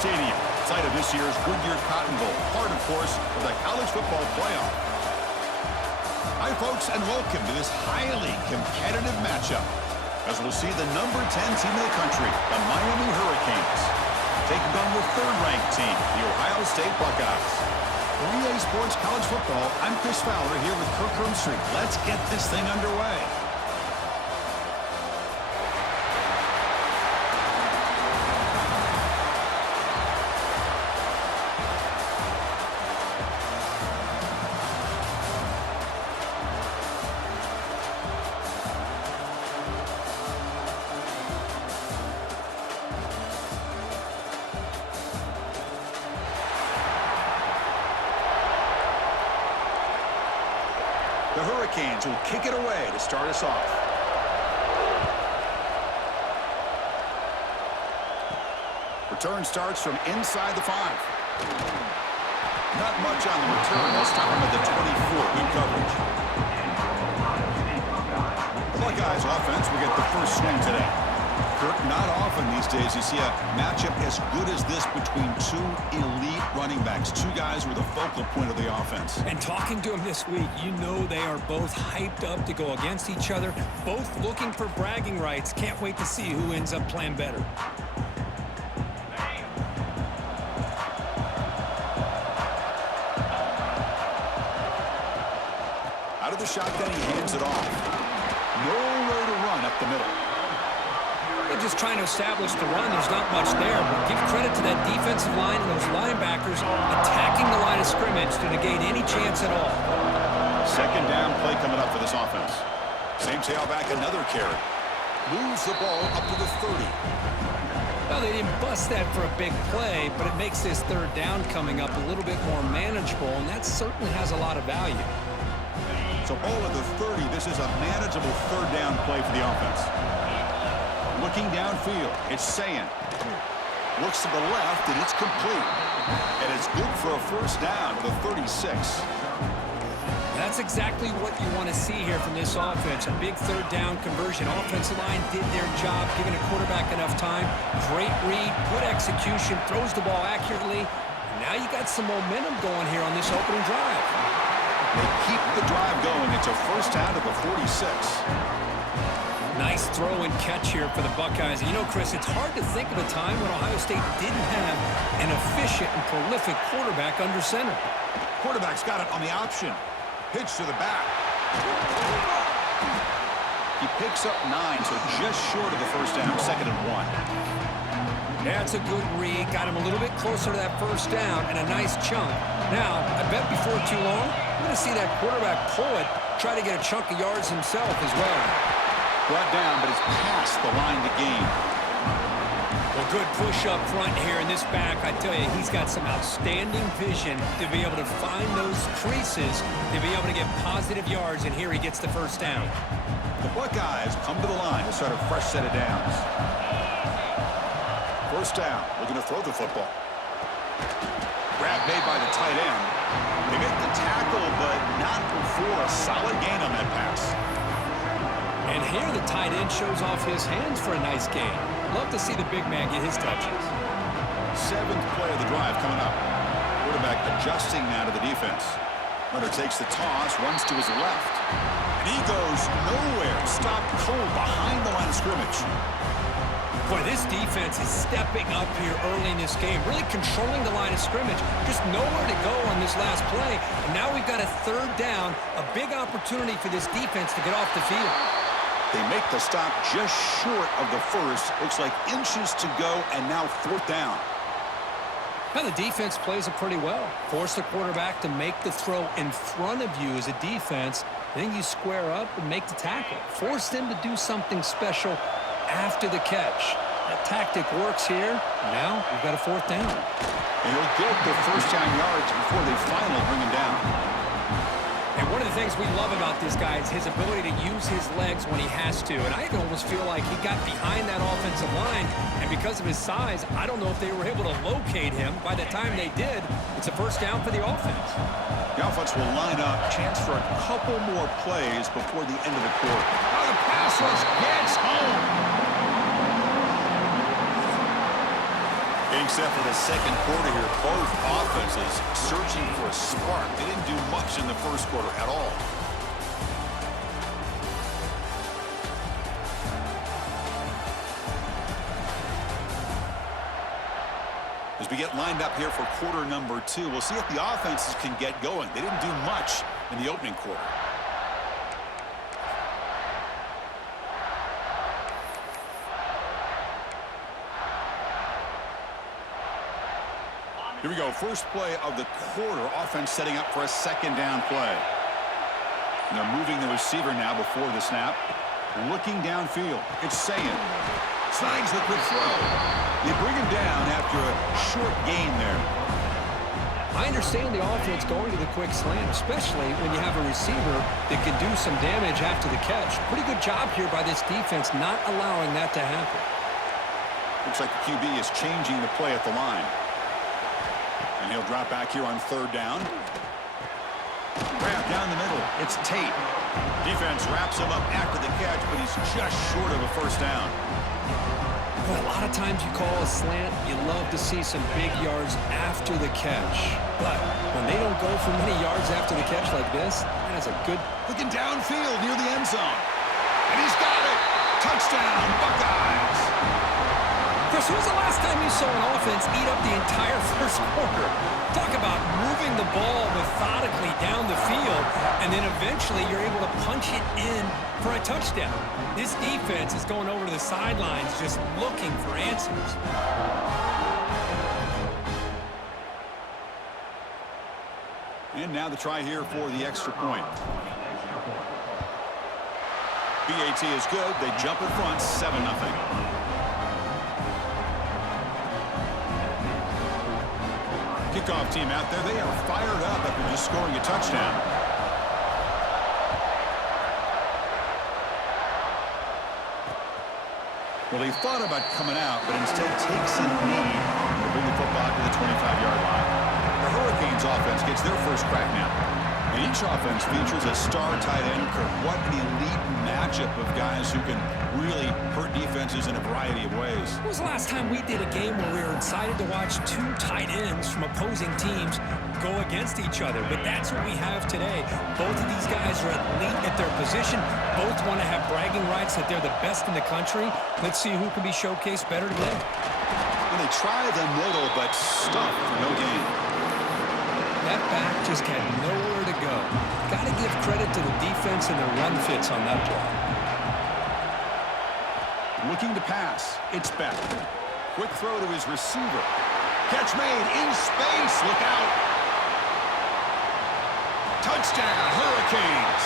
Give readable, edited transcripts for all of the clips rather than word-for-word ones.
Stadium, site of this year's Goodyear Cotton Bowl, part, of course, of the college football playoff. Hi, folks, and welcome to this highly competitive matchup, as we'll see the number 10 team in the country, the Miami Hurricanes, taking on the third-ranked team, the Ohio State Buckeyes. For EA Sports College Football, I'm Chris Fowler here with Kirk Hermstreet. Let's get this thing underway. The Hurricanes will kick it away to start us off. Return starts from inside the 5. Not much on the return. They'll stop him at the 24. Good coverage. The Buckeyes offense will get the first swing today. Kirk, not often these days you see a matchup as good as this between two elite running backs, two guys who are the focal point of the offense. And talking to them this week, you know they are both hyped up to go against each other, both looking for bragging rights. Can't wait to see who ends up playing better. Out of the shotgun, he hands it off. Nowhere to run up the middle. They're just trying to establish the run. There's not much there, but give credit to that defensive line and those linebackers attacking the line of scrimmage to negate any chance at all. Second down play coming up for this offense. Same tailback, another carry. Moves the ball up to the 30. Well, they didn't bust that for a big play, but it makes this third down coming up a little bit more manageable, and that certainly has a lot of value. So ball at the 30. This is a manageable third down play for the offense. Looking downfield, it's Sayin. Looks to the left, and it's complete. And it's good for a first down to the 36. That's exactly what you want to see here from this offense. A big third down conversion. Offensive line did their job, giving a quarterback enough time. Great read, good execution, throws the ball accurately. Now you got some momentum going here on this opening drive. They keep the drive going. It's a first down to the 46. Nice throw and catch here for the Buckeyes. And you know, Chris, it's hard to think of a time when Ohio State didn't have an efficient and prolific quarterback under center. Quarterback's got it on the option. Pitch to the back. He picks up 9, so just short of the first down, 2nd and 1. That's a good read. Got him a little bit closer to that first down and a nice chunk. Now, I bet before too long, we're going to see that quarterback pull it, try to get a chunk of yards himself as well. Brought down, but it's past the line to gain. Well, good push up front here in this back. I tell you, he's got some outstanding vision to be able to find those creases, to be able to get positive yards, and here he gets the first down. The Buckeyes come to the line to start a fresh set of downs. First down, looking to throw the football. Grab made by the tight end. They make the tackle, but not before a solid gain on that pass. And here the tight end shows off his hands for a nice gain. Love to see the big man get his touches. 7th play of the drive coming up. Quarterback adjusting now to the defense. Runner takes the toss, runs to his left. And he goes nowhere. Stopped cold behind the line of scrimmage. Boy, this defense is stepping up here early in this game, really controlling the line of scrimmage. Just nowhere to go on this last play. And now we've got a third down, a big opportunity for this defense to get off the field. They make the stop just short of the first. Looks like inches to go, and now 4th down. Now the defense plays it pretty well. Force the quarterback to make the throw in front of you as a defense. Then you square up and make the tackle. Force them to do something special after the catch. That tactic works here. Now we've got a 4th down. And he'll get the first down yards before they finally bring him down. And one of the things we love about this guy is his ability to use his legs when he has to. And I can almost feel like he got behind that offensive line, and because of his size, I don't know if they were able to locate him. By the time they did, it's a first down for the offense. The offense will line up. Chance for a couple more plays before the end of the quarter. Now the pass rush gets home. Getting set for the second quarter here. Both offenses searching for a spark. They didn't do much in the first quarter at all. As we get lined up here for quarter number 2, we'll see if the offenses can get going. They didn't do much in the opening quarter. Here we go. First play of the quarter. Offense setting up for a second down play. And they're moving the receiver now before the snap. Looking downfield. It's Sayin. Snags the quick throw. They bring him down after a short gain there. I understand the offense going to the quick slant, especially when you have a receiver that can do some damage after the catch. Pretty good job here by this defense not allowing that to happen. Looks like the QB is changing the play at the line. And he'll drop back here on third down. Grab down the middle. It's Tate. Defense wraps him up after the catch, but he's just short of a first down. Well, a lot of times you call a slant, you love to see some big yards after the catch. But when they don't go for many yards after the catch like this, that is a good... Looking downfield near the end zone. And he's got it. Touchdown, Buckeyes. Chris, when was the last time you saw an offense eat up the entire first quarter? Talk about moving the ball methodically down the field, and then eventually you're able to punch it in for a touchdown. This defense is going over to the sidelines just looking for answers. And now the try here for the extra point. BAT is good. They jump in front, 7-0. Kickoff team out there. They are fired up after just scoring a touchdown. Well, they thought about coming out, but instead takes a knee to bring the football to the 25-yard line. The Hurricanes offense gets their first crack now. And each offense features a star tight end. What an elite matchup of guys who can really hurt defenses in a variety of ways. When was the last time we did a game where we were excited to watch two tight ends from opposing teams go against each other? But that's what we have today. Both of these guys are elite at their position. Both want to have bragging rights that they're the best in the country. Let's see who can be showcased better today. And they try the middle, but stuff for no gain. That back just had nowhere to go. Got to give credit to the defense and their run fits on that play. Looking to pass. It's Beck. Quick throw to his receiver. Catch made in space. Look out. Touchdown, Hurricanes.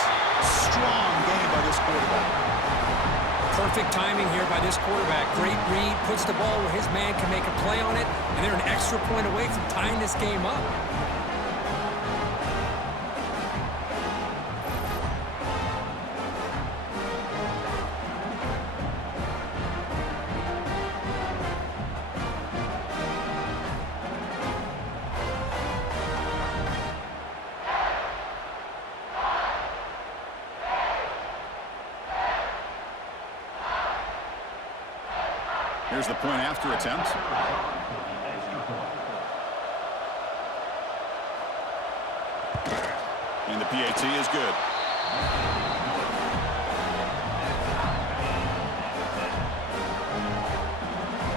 Strong game by this quarterback. Perfect timing here by this quarterback. Great read. Puts the ball where his man can make a play on it. And they're an extra point away from tying this game up. Here's the point after attempt. And the PAT is good.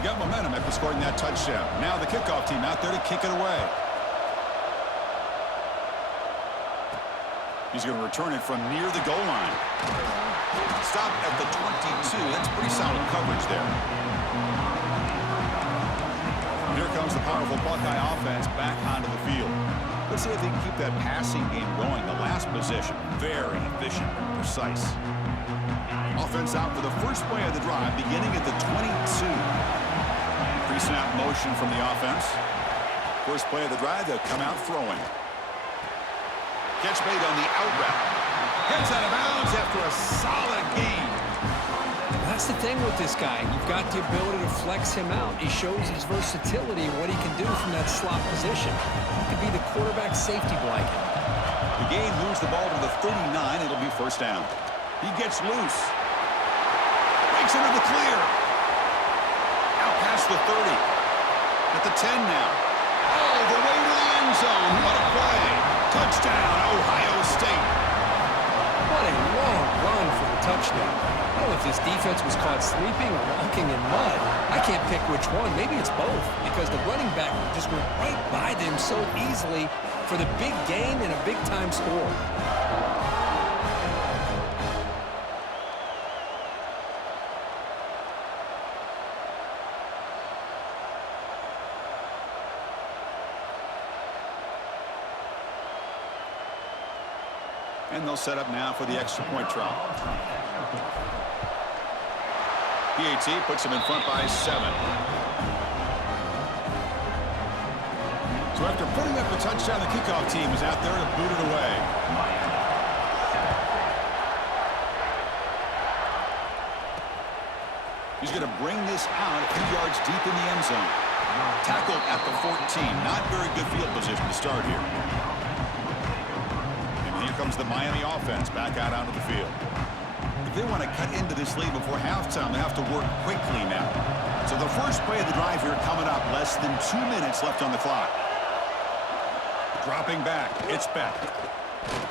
Got momentum after scoring that touchdown. Now the kickoff team out there to kick it away. He's going to return it from near the goal line. Stop at the 22. That's pretty solid coverage there. Here comes the powerful Buckeye offense back onto the field. Let's see if they can keep that passing game going. The last possession, very efficient and precise. Offense out for the first play of the drive, beginning at the 22. Pre-snap motion from the offense. First play of the drive, they'll come out throwing. Catch made on the out route. Gets out of bounds after a solid gain. That's the thing with this guy. You've got the ability to flex him out. He shows his versatility, what he can do from that slot position. He could be the quarterback safety blanket. The game moves the ball to the 39. It'll be first down. He gets loose. Breaks into the clear. Out past the 30. At the 10 now. Oh, the way to the end zone. What a play. Touchdown, Ohio State. What a long run for the touchdown. I don't know if this defense was caught sleeping or walking in mud. I can't pick which one. Maybe it's both, because the running back just went right by them so easily for the big gain and a big-time score. And they'll set up now for the extra point try. PAT puts them in front by 7. So after putting up the touchdown, the kickoff team is out there to boot it away. He's going to bring this out a few yards deep in the end zone. Tackled at the 14. Not very good field position to start here. Here comes the Miami offense back out onto the field. If they want to cut into this lead before halftime, they have to work quickly now. So the first play of the drive here coming up, less than 2 minutes left on the clock. Dropping back, it's Beck.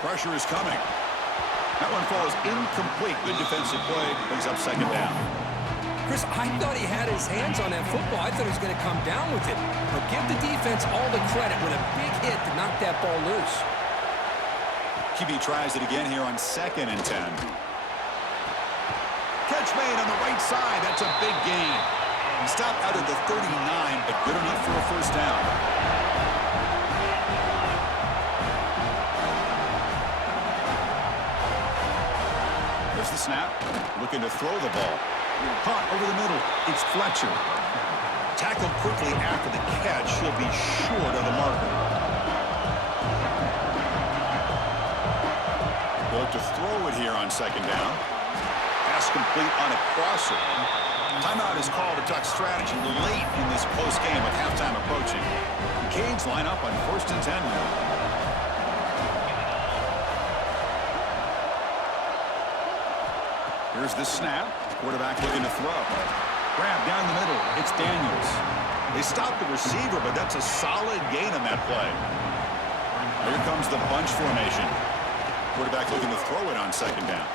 Pressure is coming. That one falls incomplete. Good defensive play, brings up second down. Chris, I thought he had his hands on that football. I thought he was going to come down with it. But give the defense all the credit with a big hit to knock that ball loose. QB tries it again here on 2nd and 10. Catch made on the right side. That's a big gain. He stopped out at the 39, but good enough for a first down. There's the snap. Looking to throw the ball. Caught over the middle. It's Fletcher. Tackled quickly after the catch. He'll be short of the marker. Look to throw it here on 2nd down. Pass complete on a crosser. Timeout is called to duck strategy late in this close game with halftime approaching. The Canes line up on 1st and 10 now. Here's the snap. Quarterback looking to throw. Grab down the middle. It's Daniels. They stopped the receiver, but that's a solid gain on that play. Here comes the bunch formation. Quarterback looking to throw it on 2nd down.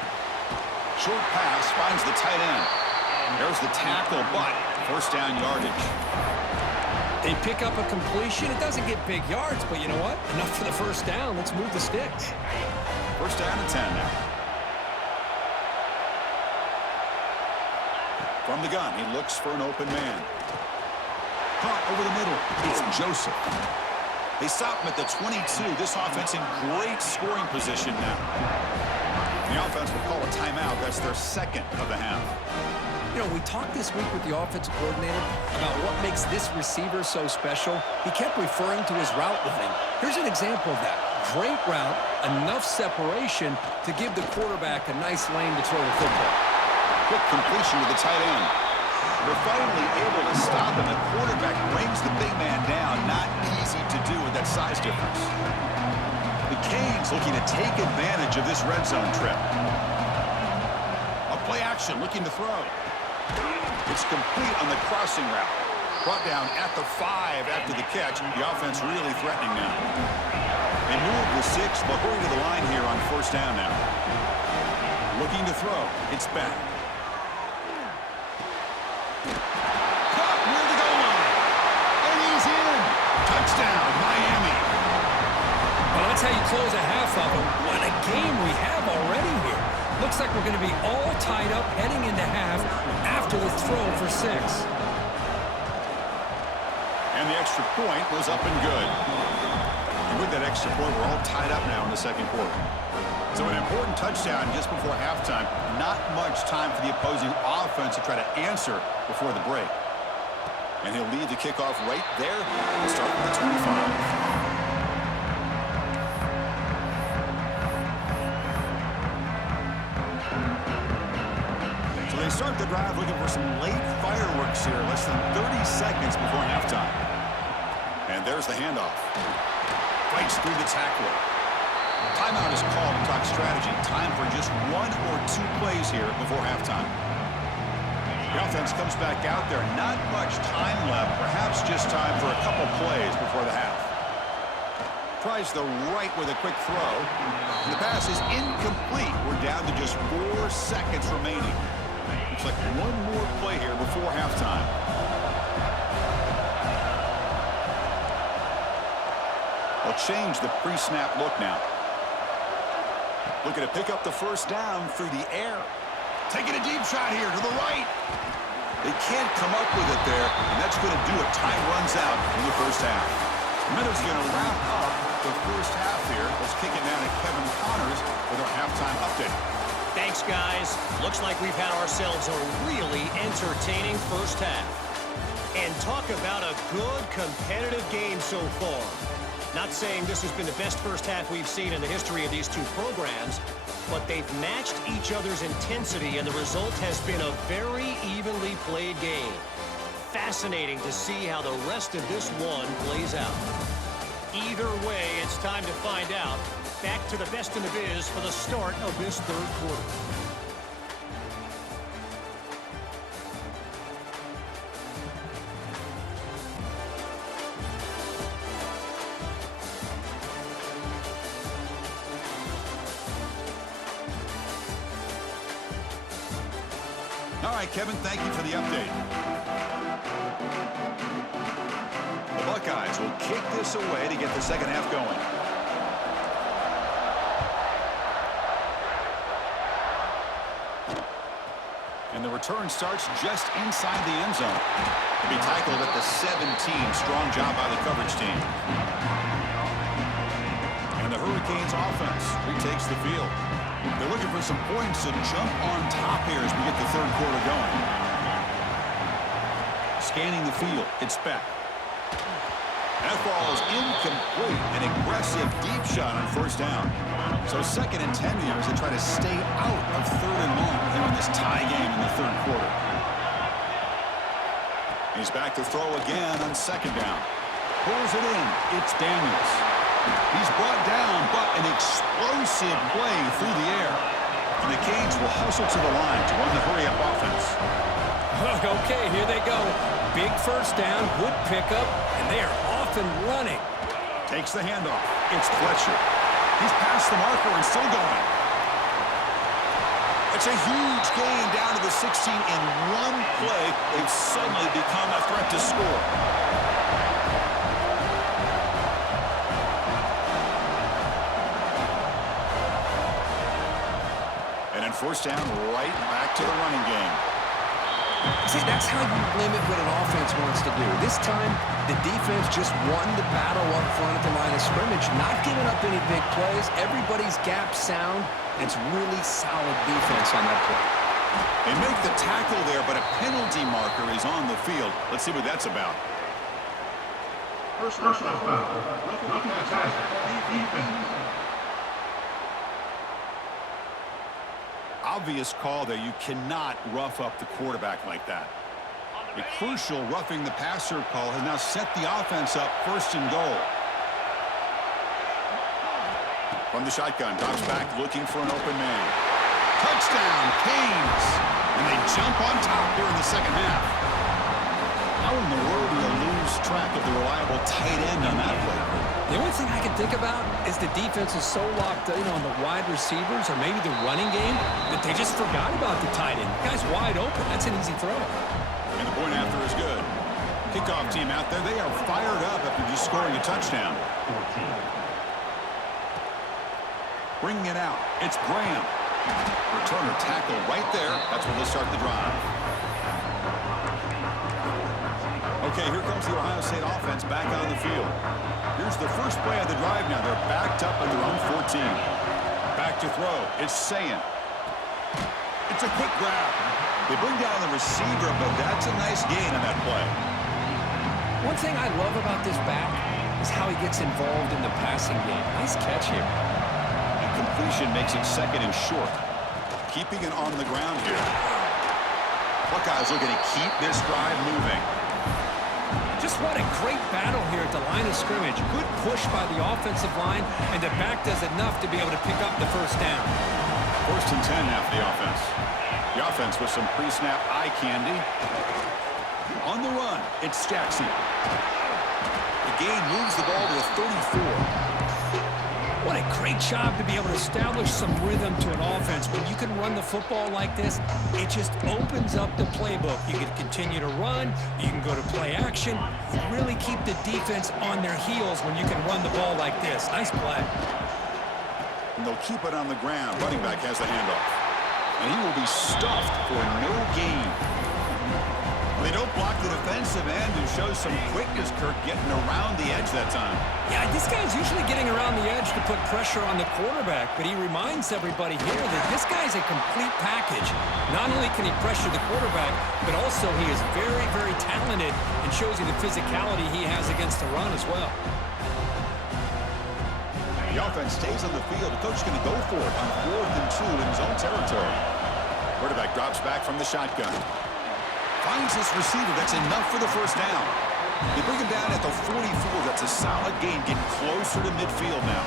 Short pass finds the tight end. There's the tackle, but first down yardage. They pick up a completion. It doesn't get big yards, but you know what? Enough for the first down. Let's move the sticks. First down and 10 now. From the gun, he looks for an open man. Caught over the middle. It's Joseph. They stop him at the 22. This offense in great scoring position now. The offense will call a timeout. That's their 2nd of the half. You know, we talked this week with the offensive coordinator about what makes this receiver so special. He kept referring to his route running. Here's an example of that. Great route, enough separation to give the quarterback a nice lane to throw the football. Quick completion to the tight end. They're finally able to stop him. The quarterback brings the big man down. Not easy to do with that size difference. The Canes looking to take advantage of this red zone trip. A play action looking to throw. It's complete on the crossing route. Brought down at the 5 after the catch. The offense really threatening now. They move the 6, but hurry to the line here on 1st down now. Looking to throw. It's back. Touchdown, Miami. Well, that's how you close a half of them. What a game we have already here. Looks like we're going to be all tied up heading into half after the throw for 6. And the extra point was up and good. And with that extra point, we're all tied up now in the 2nd quarter. So an important touchdown just before halftime. Not much time for the opposing offense to try to answer before the break. And he'll lead the kickoff right there. We'll start with the 25. So they start the drive looking for some late fireworks here. Less than 30 seconds before halftime. And there's the handoff. Fights through the tackler. Timeout is called to talk strategy. Time for just 1 or 2 plays here before halftime. The offense comes back out there. Not much time left. Perhaps it's just time for a couple plays before the half. Tries the right with a quick throw. The pass is incomplete. We're down to just 4 seconds remaining. Looks like one more play here before halftime. They'll change the pre-snap look now. Looking to pick up the first down through the air. Taking a deep shot here to the right. They can't come up with it there, and that's going to do it. Time runs out in the first half. The Minnows going to wrap up the first half here. Let's kick it down to Kevin Connors with our halftime update. Thanks, guys. Looks like we've had ourselves a really entertaining first half. And talk about a good competitive game so far. Not saying this has been the best first half we've seen in the history of these two programs, but they've matched each other's intensity, and the result has been a very evenly played game. Fascinating to see how the rest of this one plays out. Either way, it's time to find out. Back to the best in the biz for the start of this third quarter. All right, Kevin, thank you for the update. The Buckeyes will kick this away to get the second half going. And the return starts just inside the end zone. He'll be tackled at the 17. Strong job by the coverage team. And the Hurricanes offense retakes the field. They're looking for some points to jump on top here as we get the third quarter going. Scanning the field, it's Beck. That ball is incomplete. An aggressive deep shot on first down. So 2nd and 10 here as they try to stay out of 3rd and long here in this tie game in the third quarter. He's back to throw again on 2nd down. Pulls it in. It's Daniels. He's brought down, but an explosive play through the air. And the Canes will hustle to the line to run the hurry-up offense. Okay, here they go. Big first down, good pickup, and they are off and running. Takes the handoff. It's Fletcher. He's past the marker and still going. It's a huge gain down to the 16 in one play. They've suddenly become a threat to score. First down, right back to the running game. See, that's how you limit what an offense wants to do. This time, the defense just won the battle up front at the line of scrimmage, not giving up any big plays. Everybody's gap sound. It's really solid defense on that play. They make the tackle there, but a penalty marker is on the field. Let's see what that's about. First foul. Roughing the passer. Defense. Obvious call there. You cannot rough up the quarterback like that. A crucial roughing the passer call has now set the offense up 1st and goal. From the shotgun, drops back looking for an open man. Touchdown, Canes! And they jump on top here in the second half. How in the world do you lose track of the reliable tight end on that play? The only thing I can think about is the defense is so locked in on the wide receivers or maybe the running game that they just forgot about the tight end. The guy's wide open. That's an easy throw. And the point after is good. Kickoff team out there, they are fired up after just scoring a touchdown. Bringing it out, it's Graham. Returner tackle right there. That's where they'll start the drive. Okay, here comes the Ohio State offense back on the field. Here's the first play of the drive now. They're backed up at their own 14. Back to throw. It's Sayin. It's a quick grab. They bring down the receiver, but that's a nice gain on that play. One thing I love about this back is how he gets involved in the passing game. Nice catch here. And completion makes it 2nd and short. Keeping it on the ground here. Buckeyes looking to keep this drive moving. Just what a great battle here at the line of scrimmage. Good push by the offensive line, and the back does enough to be able to pick up the first down. 1st and 10 now for the offense. The offense with some pre-snap eye candy. On the run, it's Jackson. The gain moves the ball to the 34. What a great job to be able to establish some rhythm to an offense. When you can run the football like this, it just opens up the playbook. You can continue to run. You can go to play action. Really keep the defense on their heels when you can run the ball like this. Nice play. And they'll keep it on the ground. Running back has the handoff. And he will be stuffed for no gain. They don't block the defensive end who shows some quickness, Kirk, getting around the edge that time. Yeah, this guy's usually getting around the edge to put pressure on the quarterback, but he reminds everybody here that this guy's a complete package. Not only can he pressure the quarterback, but also he is very, very talented and shows you the physicality he has against the run as well. The offense stays on the field. The coach is going to go for it on 4th and 2 in his own territory. Quarterback drops back from the shotgun. Finds his receiver. That's enough for the first down. They bring him down at the 44. That's a solid gain, getting closer to midfield now.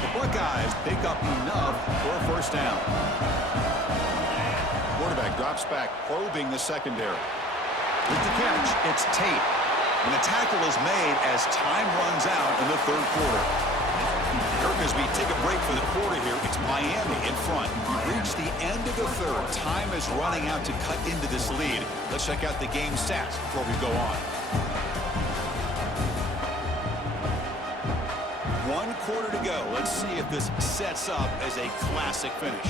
The Buckeyes pick up enough for a first down. Quarterback drops back, probing the secondary. With the catch, it's Tate. And the tackle is made as time runs out in the 3rd quarter. Kirk, as we take a break for the quarter here, it's Miami in front. We've reached the end of the 3rd. Time is running out to cut into this lead. Let's check out the game stats before we go on. 1 quarter to go. Let's see if this sets up as a classic finish.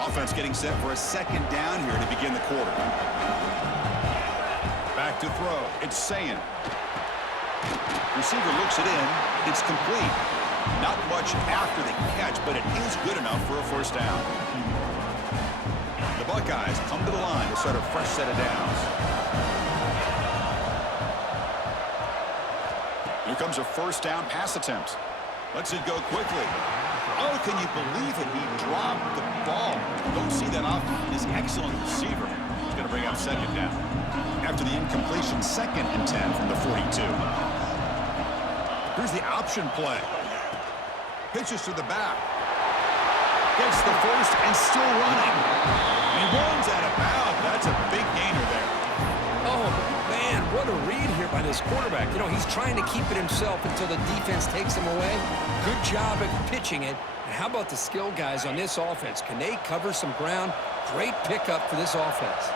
Offense getting set for a 2nd down here to begin the quarter. Back to throw. It's Sayin. Receiver looks it in. It's complete. Not much after the catch, but it is good enough for a first down. The Buckeyes come to the line to start a fresh set of downs. Here comes a first down pass attempt. Lets it go quickly. Oh, can you believe it? He dropped the ball. Don't see that often. This excellent receiver. He's going to bring up 2nd down. After the incompletion, 2nd and 10 from the 42. Here's the option play. Pitches to the back. Gets the first and still running. He runs out of bounds. That's a big gainer there. Oh, man, what a read here by this quarterback. You know, he's trying to keep it himself until the defense takes him away. Good job at pitching it. And how about the skill guys on this offense? Can they cover some ground? Great pickup for this offense.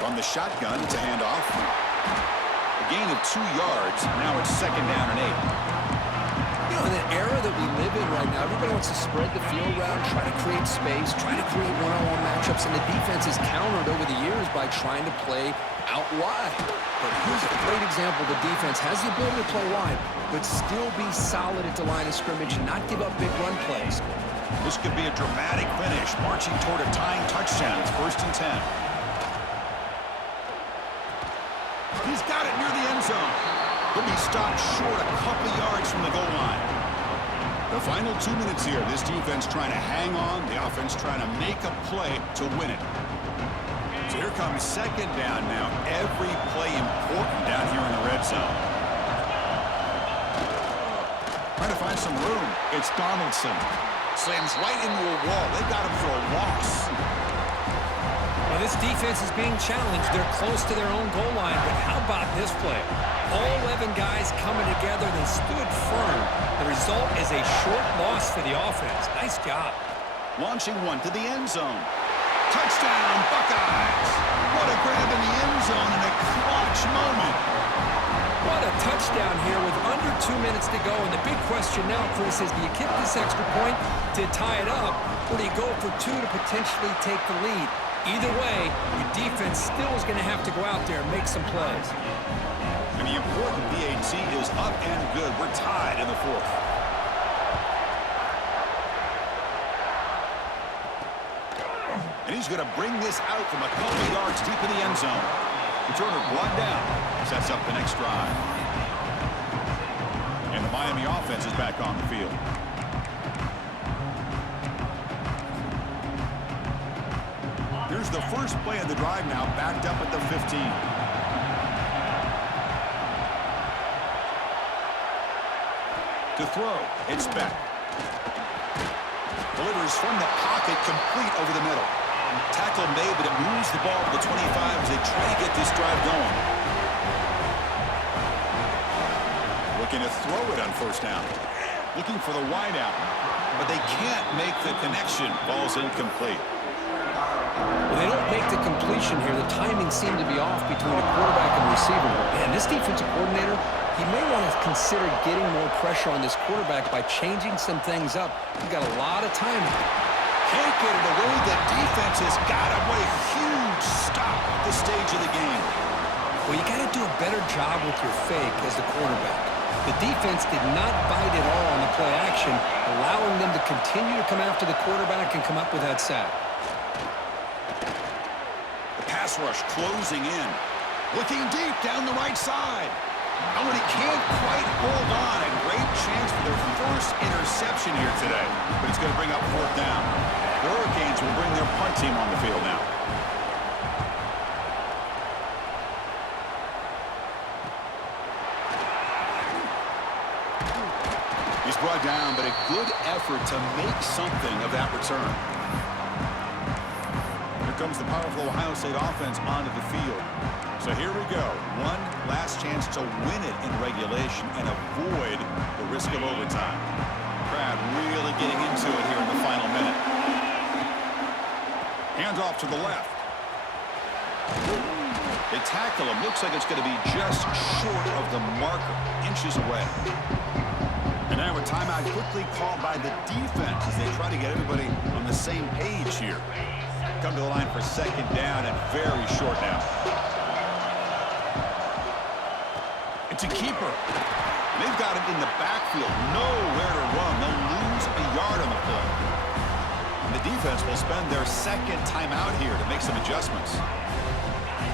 From the shotgun, it's a handoff. A gain of 2 yards. Now it's 2nd down and 8. You know, in the era that we live in right now, everybody wants to spread the field around, try to create space, try to create one-on-one matchups, and the defense is countered over the years by trying to play out wide. But here's a great example. The defense has the ability to play wide, but still be solid at the line of scrimmage and not give up big run plays. This could be a dramatic finish, marching toward a tying touchdown. It's 1st and 10. He's got it near the end zone. He'll be stopped short a couple yards from the goal line. The final 2 minutes here. This defense trying to hang on. The offense trying to make a play to win it. So here comes 2nd down now. Every play important down here in the red zone. Trying to find some room. It's Donaldson. Slams right into a wall. They got him for a loss. Well, this defense is being challenged. They're close to their own goal line, but how about this play? All 11 guys coming together. They stood firm. The result is a short loss for the offense. Nice job. Launching one to the end zone. Touchdown, Buckeyes! What a grab in the end zone in a clutch moment. What a touchdown here with under 2 minutes to go. And the big question now, Chris, is do you kick this extra point to tie it up, or do you go for 2 to potentially take the lead? Either way, your defense still is going to have to go out there and make some plays. And the important PAT is up and good. We're tied in the 4th. And he's going to bring this out from a couple yards deep in the end zone. Returner brought down. Sets up the next drive. And the Miami offense is back on the field. Here's the first play of the drive now, backed up at the 15. To throw, it's Beck. Delivers from the pocket, complete over the middle. Tackle made, but it moves the ball to the 25 as they try to get this drive going. Looking to throw it on first down. Looking for the wide out, but they can't make the connection. Ball's incomplete. Well, they don't make the completion here. The timing seemed to be off between a quarterback and receiver. And this defensive coordinator, he may want to consider getting more pressure on this quarterback by changing some things up. He's got a lot of time. Can't get it away. The defense has got him. What a huge stop at this stage of the game. Well, you got to do a better job with your fake as the quarterback. The defense did not bite at all on the play action, allowing them to continue to come after the quarterback and come up with that sack. The pass rush closing in. Looking deep down the right side. And when he can't quite hold on, a great chance for their first interception here today. But it's going to bring up fourth down. The Hurricanes will bring their punt team on the field now. He's brought down, but a good effort to make something of that return. Here comes the powerful Ohio State offense onto the field. So here we go. One last chance to win it in regulation and avoid the risk of overtime. Crowd really getting into it here in the final minute. Hands off to the left. They tackle him. Looks like it's going to be just short of the marker, inches away. And now a timeout quickly called by the defense as they try to get everybody on the same page here. Come to the line for second down and very short now. It's a keeper. They've got him in the backfield. Nowhere to run. They'll lose a yard on the play. And the defense will spend their second timeout here to make some adjustments.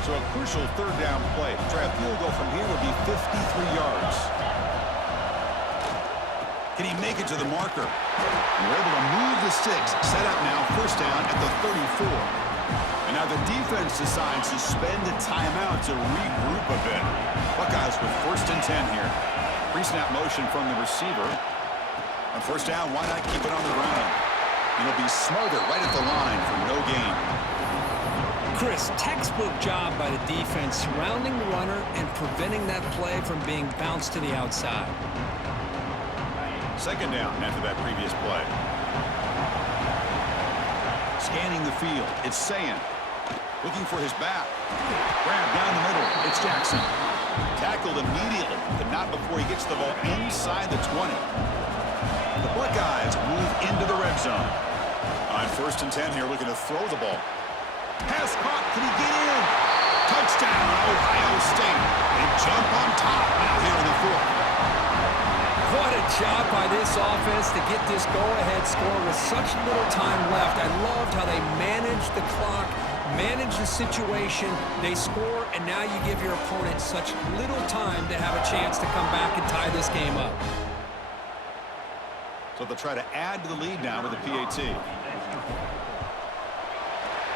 So a crucial third down play. Try a field goal from here would be 53 yards. Can he make it to the marker? And we're able to move the sticks. Set up now, first down at the 34. And now the defense decides to spend a timeout to regroup a bit. Buckeyes with first and 10 here. Pre-snap motion from the receiver. On first down, why not keep it on the ground? And he'll be smothered right at the line for no gain. Chris, textbook job by the defense surrounding the runner and preventing that play from being bounced to the outside. Second down after that previous play. Scanning the field. It's Sayan. Looking for his back. Grab down the middle. It's Jackson. Tackled immediately, but not before he gets the ball inside the 20. The Buckeyes move into the red zone. On first and 10 here, looking to throw the ball. Pass caught. Can he get in? Touchdown, Ohio State. They jump on top now here in the fourth. What a job by this offense to get this go-ahead score with such little time left. I loved how they managed the clock, managed the situation. They score, and now you give your opponent such little time to have a chance to come back and tie this game up. So they'll try to add to the lead now with the PAT.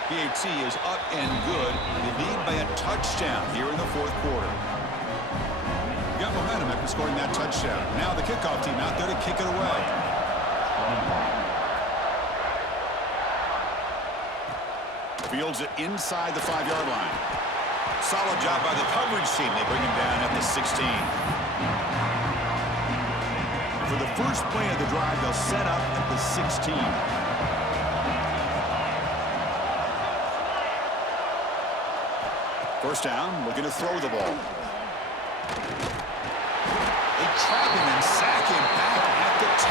PAT is up and good. They lead by a touchdown here in the fourth quarter. Got momentum after scoring that touchdown. Now the kickoff team out there to kick it away. Fields it inside the 5-yard line. Solid job by the coverage team. They bring him down at the 16. For the first play of the drive, they'll set up at the 16. First down, looking to throw the ball. They trap him and sack him back at the 10.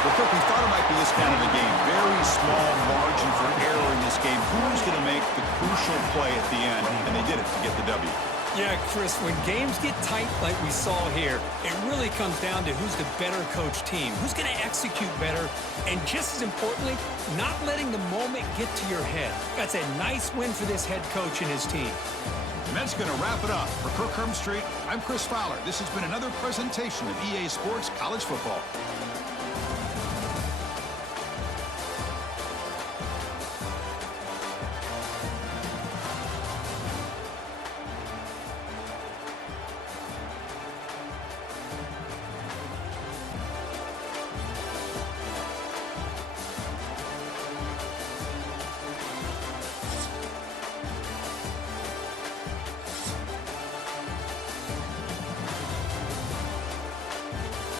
Well, Cook, we thought it might be this kind of a game. Very small margin for error in this game. Who's going to make the crucial play at the end? And they did it to get the W. Yeah, Chris, when games get tight like we saw here, it really comes down to who's the better coach team, who's going to execute better, and just as importantly, not letting the moment get to your head. That's a nice win for this head coach and his team. And that's going to wrap it up. For Kirk Street, I'm Chris Fowler. This has been another presentation of EA Sports College Football.